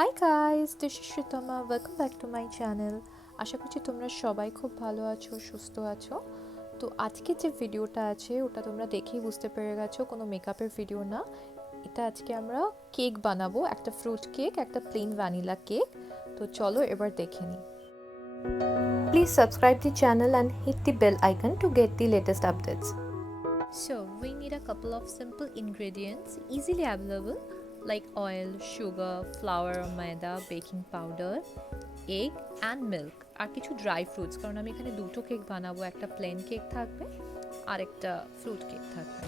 High guys, this is Sreetama. Welcome back to my channel. আশা করছি তোমরা সবাই খুব ভালো আছো, সুস্থ আছো। তো আজকে যে ভিডিওটা আছে ওটা তোমরা দেখেই বুঝতে পেরে গেছো কোনো মেকআপের ভিডিও না। এটা আজকে আমরা কেক বানাবো, একটা ফ্রুট কেক, একটা প্লেন ভ্যানিলা কেক। তো চলো এবার দেখে নিই। Please subscribe the channel and hit the bell icon to get the latest updates. So we need a couple of simple ingredients easily available like oil, sugar, flour or maida, baking powder, egg and milk আর কিছু dry fruits, কারণ আমি এখানে দুটো কেক বানাবো, একটা plane cake থাকবে আর একটা fruit cake থাকবে।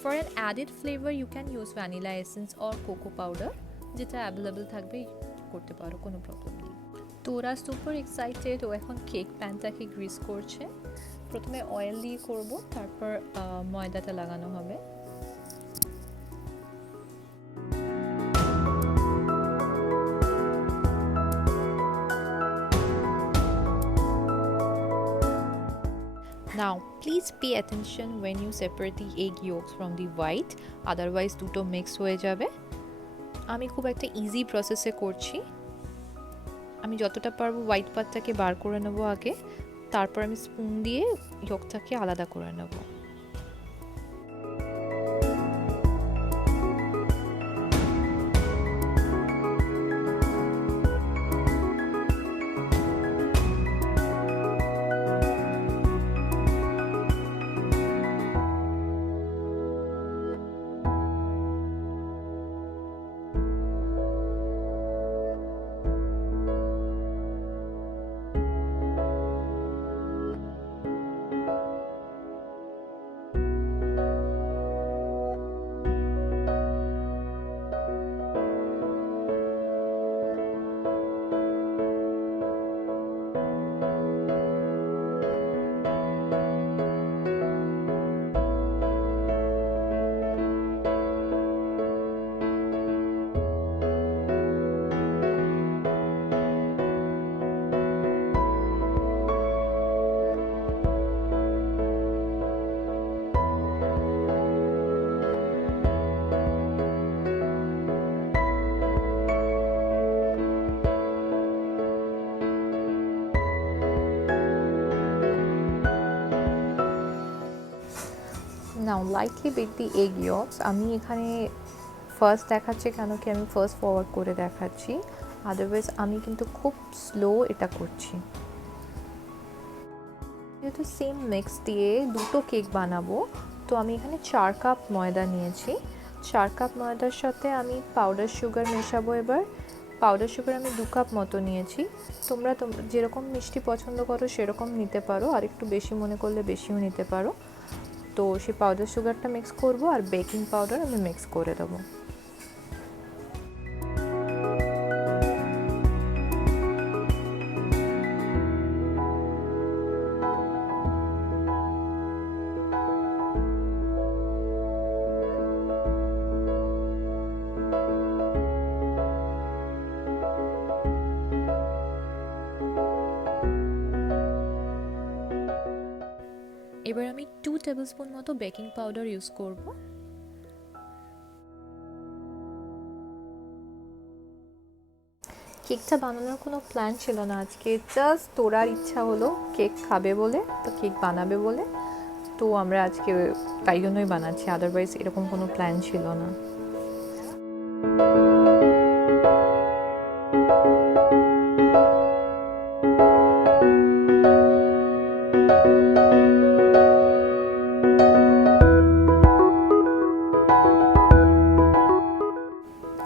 For an added flavor you can use vanilla essence or cocoa powder, যেটা অ্যাভেলেবল থাকবে করতে পারো, কোনো প্রবলেম নেই। তো ওরা সুপার এক্সাইটেড, ও এখন কেক প্যানটাকে গ্রিস করছে। প্রথমে অয়েল দিয়ে করব, তারপর ময়দাটা লাগানো হবে। Now please pay attention when you separate the egg yolks from the white, otherwise দুটো মিক্স হয়ে যাবে। আমি খুব একটা ইজি প্রসেসে করছি। আমি যতটা পারবো হোয়াইট পার্টটাকে বার করে নেব আগে, তারপর আমি স্পুন দিয়ে ইয়কটাকে আলাদা করে নেব। নাও লাইটলি বিট দি এগ ইয়কস। আমি এখানে ফার্স্ট দেখাচ্ছি কেন কি আমি ফার্স্ট ফরওয়ার্ড করে দেখাচ্ছি, আদারওয়াইজ আমি কিন্তু খুব স্লো এটা করছি। যেহেতু সেম মিক্স দিয়ে দুটো কেক বানাবো, তো আমি এখানে 4 কাপ ময়দা নিয়েছি। 4 কাপ ময়দার সাথে আমি পাউডার সুগার মেশাবো। এবার পাউডার সুগার আমি 2 কাপ মতো নিয়েছি। তোমরা যেরকম মিষ্টি পছন্দ করো সেরকম নিতে পারো, আর একটু বেশি মনে করলে বেশিও নিতে পারো। তো সেই পাউডার সুগারটা মিক্স করব, আর বেকিং পাউডার আমি মিক্স করে দেবো। এবার আমি 2 টেবিলস্পুন মতো বেকিং পাউডার ইউজ করব। কেকটা বানানোর কোনো প্ল্যান ছিল না আজকে, জাস্ট তোরার ইচ্ছা হলো কেক খাবে বলে, তো কেক বানাবে বলে, তো আমরা আজকে তাই জন্যই বানাচ্ছি, আদারওয়াইজ এরকম কোনো প্ল্যান ছিল না।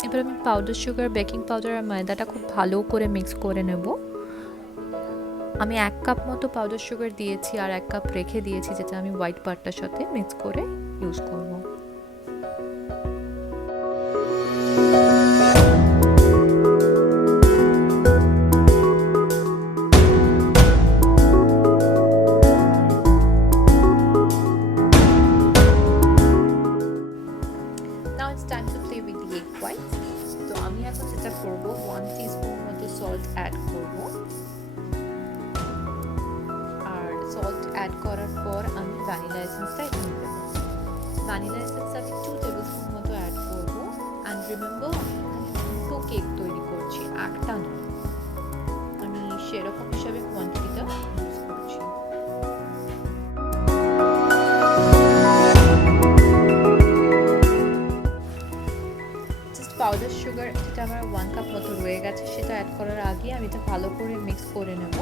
এবার আমি পাউডার সুগার, বেকিং পাউডার আর ময়দাটা খুব ভালো করে মিক্স করে নেব। আমি 1 কাপ মতো পাউডার সুগার দিয়েছি আর 1 কাপ রেখে দিয়েছি, যেটা আমি হোয়াইট পার্টটার সাথে মিক্স করে ইউজ করব। Now it's time to play with the egg whites. তো আমি এখন যেটা করব, 1 টিস্পুন মতো সল্ট অ্যাড করব, আর সল্ট অ্যাড করার পর আমি ভ্যানিলা এসেন্সটা নিয়ে দেবো। ভ্যানিলা এসেন্স আমি 2 টেবিলস্পুন মতো অ্যাড করবো। অ্যান্ড রিমেম্বার, আমি এখানে 2 একটা নয়, আমি সেরকম হিসাবে কোয়ান্টিটিটা ইউজ করছি। জাস্ট পাউডার সুগার যেটা আমার 1 কাপ মতো রয়ে গেছে, সেটা অ্যাড করার আগে আমি এটা ভালো করে মিক্স করে নেব।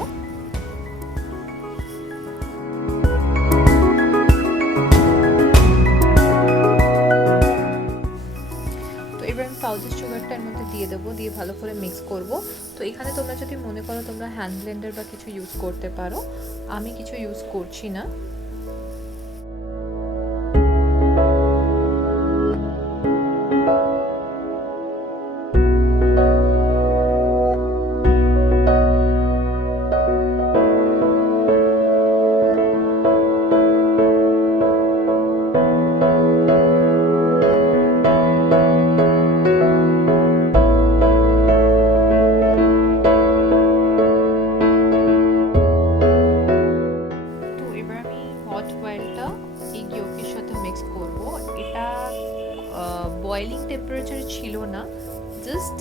পাউডার সুগারটা এর মধ্যে দিয়ে দেবো, দিয়ে ভালো করে মিক্স করব। তো এখানে তোমরা যদি মনে করো তোমরা হ্যান্ড ব্লেন্ডার বা কিছু ইউজ করতে পারো, আমি কিছু ইউজ করছি না। বয়েলিং টেম্পারেচার ছিল না, জাস্ট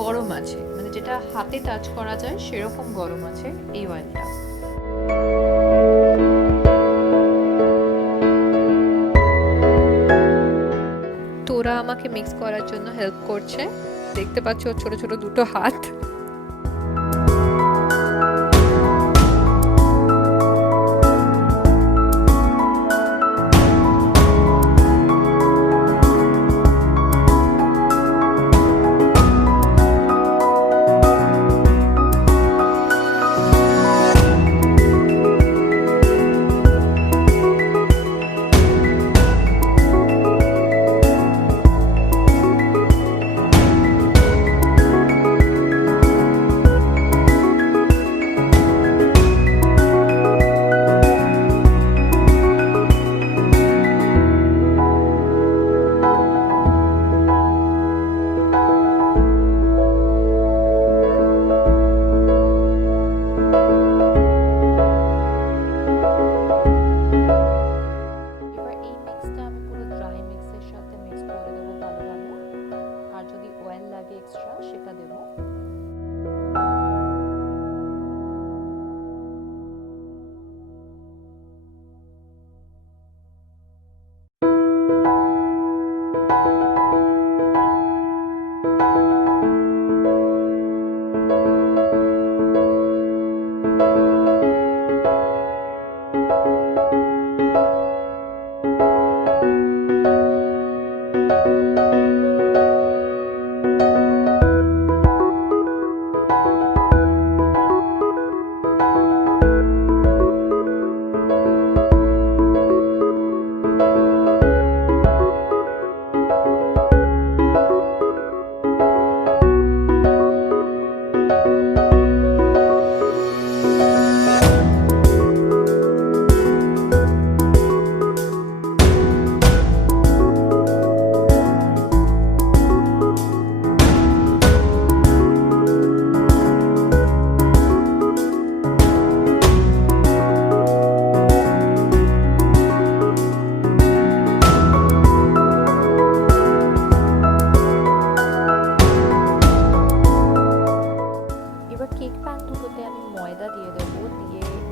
গরম আছে, মানে যেটা হাতে টাচ করা যায় সেরকম গরম আছে এই অয়েলটা। তোরা আমাকে মিক্স করার জন্য হেল্প করছে, দেখতে পাচ্ছ ছোট ছোট দুটো হাত।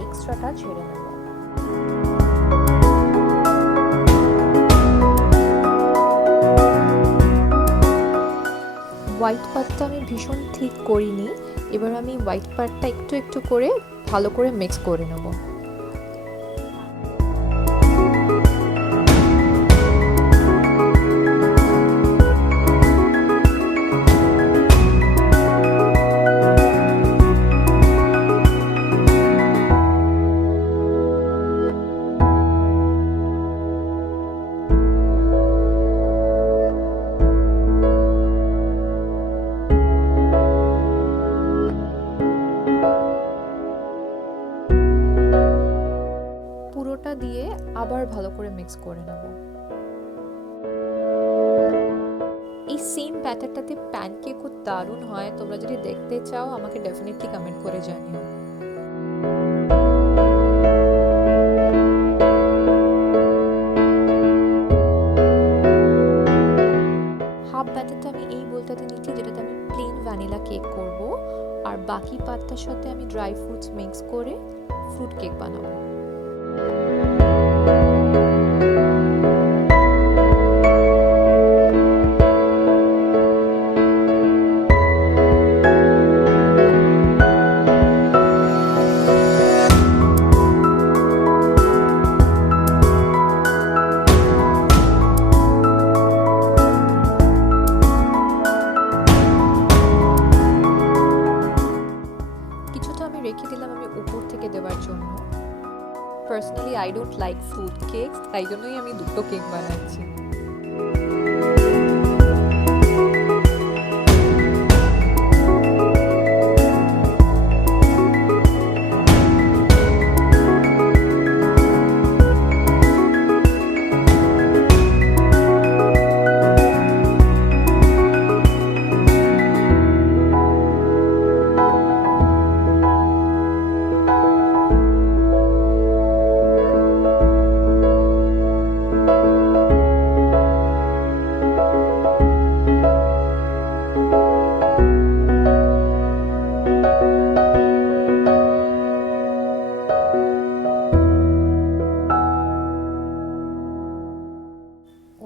এক্সট্রাটা ছেড়ে নেব। হোয়াইট পার্টটা আমি ভীষণ ঠিক করিনি, এবার আমি হোয়াইট পার্টটা একটু একটু করে ভালো করে মিক্স করে নেব। পুরোটা দিয়ে আবার ভালো করে মিক্স করে নেব। এই সেম ব্যাটারটাতে প্যানকেক খুব দারুণ হয়, তোমরা যদি দেখতে চাও আমাকে ডেফিনেটলি কমেন্ট করে জানিও। হাফ ব্যাটারটা আমি এই বোলটাতে নিচ্ছি যেটাতে আমি প্লেন ভ্যানিলা কেক করব, আর বাকি পাতটার সাথে আমি ড্রাই ফ্রুটস মিক্স করে ফ্রুট কেক বানাবো। রেখে দিলাম আমি উপর থেকে দেওয়ার জন্য। Personally I don't like fruit cakes, তাই জন্যই আমি দুটো কেক বানাচ্ছি।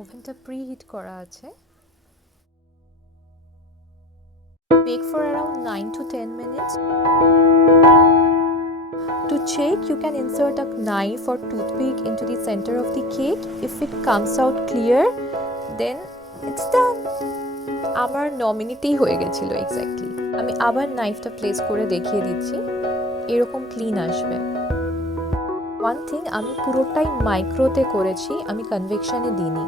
ওভেনটা প্রিহিট করা আছে। Bake for around 9 to 10 minutes. To check, you can insert a knife or toothpick into the center of the cake. If it comes out clear, then it's done. আমার 9 মিনিটেই হয়ে গেছিল এক্স্যাক্টলি। আমি আবার নাইফটা প্লেস করে দেখিয়ে দিচ্ছি, এরকম ক্লিন আসবে। ওয়ান থিং, আমি পুরোটাই মাইক্রোতে করেছি, আমি কনভেকশনে দিইনি।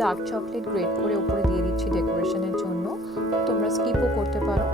ডার্ক চকলেট গ্রেট করে উপরে দিয়ে দিচ্ছি ডেকোরেশনের জন্য, তোমরা স্কিপও করতে পারো।